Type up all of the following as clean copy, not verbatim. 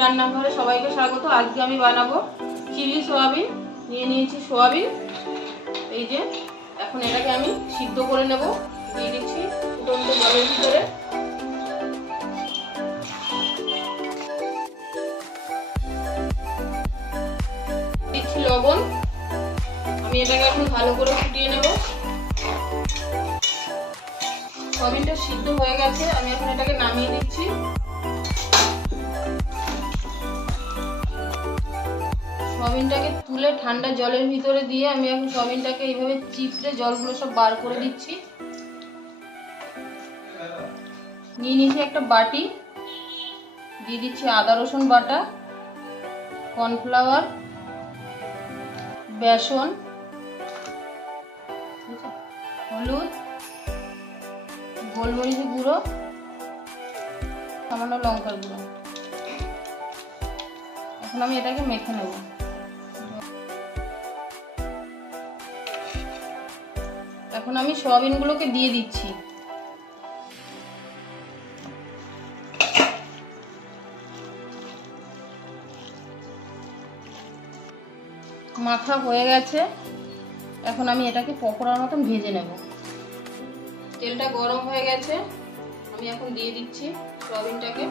রান্নাঘরে সবাইকে স্বাগত। আজকে আমি বানাবো চিলি সোয়াবিন। নিয়ে নিয়েছি সোয়াবিন, এই যে। এখন এটাকে আমি সিদ্ধ করে নেব। দিয়ে দিচ্ছি ফুটন্ত জলের ভিতরে। দিচ্ছি লবণ। আমি এটাকে এখন ভালো করে ফুটিয়ে নেব। সোয়াবিনটা সিদ্ধ হয়ে গেছে, আমি এখন এটাকে নামিয়ে দিচ্ছি। সোয়াবিনটাকে তুলে ঠান্ডা জলের ভিতরে দিয়ে আমি এখন সোয়াবিনটাকে এইভাবে চিপড়ে জলগুলো সব বার করে দিচ্ছি। নিয়ে নিয়েছি একটা বাটি, দিয়ে দিচ্ছি আদা রসুন বাটা, কর্নফ্লাওয়ার, বেসন, হলুদ, গোলমরিচ গুঁড়ো, সামান্য লঙ্কার গুঁড়ো। এখন আমি এটাকে মেখে নেব। এখন আমি সোয়াবিনগুলোকে দিয়ে দিচ্ছি। মাখা হয়ে গেছে, এখন আমি এটাকে পকোড়ার মতন ভেজে নেব। তেলটা গরম হয়ে গেছে, আমি এখন দিয়ে দিচ্ছি সোয়াবিনটাকে।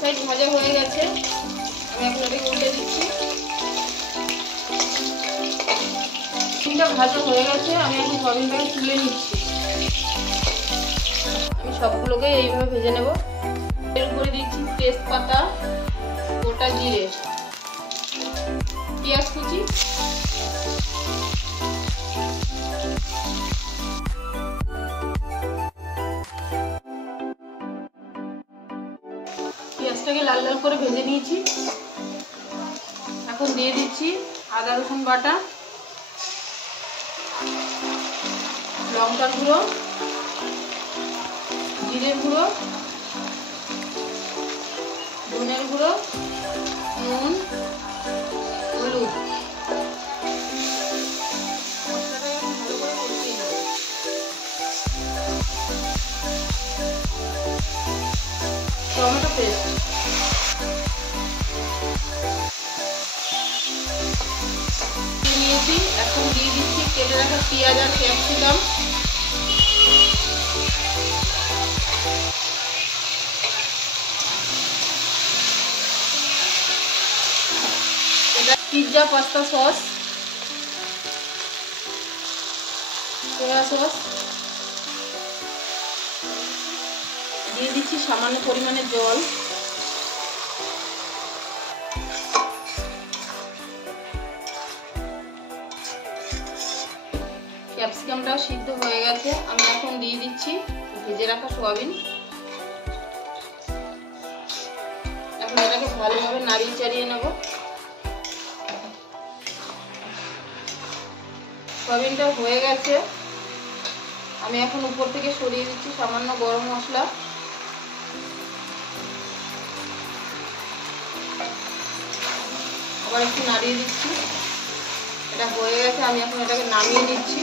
সাইড ভাজা হয়ে গেছে, আমি এখন এটাকে উল্টে দিচ্ছি। তিনটা ভাজা হয়ে গেছে, আমি এখন সোয়াবিনটাকে তুলে নিচ্ছি। আমি সবগুলোকে এইভাবে ভেজে নেব। এর উপরে দিচ্ছি তেজপাতা, গোটা জিরে, পেঁয়াজ কুচি, পেঁয়াজটাকে লাল লাল করে ভেজে নিয়েছি। এখন দিয়ে দিচ্ছি আদা রসুন বাটা, লঙ্কার গুঁড়ো, জিরের গুঁড়ো, ধনের গুঁড়ো, নুন, হলুদ। মশলাটাকে এখন ভালো করে কষিয়ে নেব। টমেটো পেস্ট, নিয়েছি। এখন দিয়ে দিচ্ছি কেটে রাখা পেঁয়াজ আর ক্যাপসিকাম। এটা pizza pasta sauce, soya sauce. দিয়ে দিচ্ছি সামান্য পরিমাণে জল। ক্যাপসিকামটাও সিদ্ধ হয়ে গেছে, আমি এখন দিয়ে দিচ্ছি ভেজে রাখা সোয়াবিন। এখন এটাকে ভালোভাবে নাড়িয়ে চাড়িয়ে নেব। সোয়াবিনটা হয়ে গেছে, আমি এখন উপর থেকে সরিয়ে দিচ্ছি সামান্য গরম মশলা। আবার একটু নাড়িয়ে দিচ্ছি। এটা হয়ে গেছে, আমি এখন এটাকে নামিয়ে নিচ্ছি।